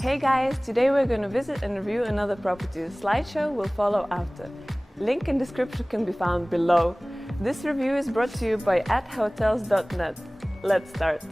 Hey guys, today we're going to visit and review another property. The slideshow will follow after. Link in description can be found below. This review is brought to you by @hotels.net. Let's start.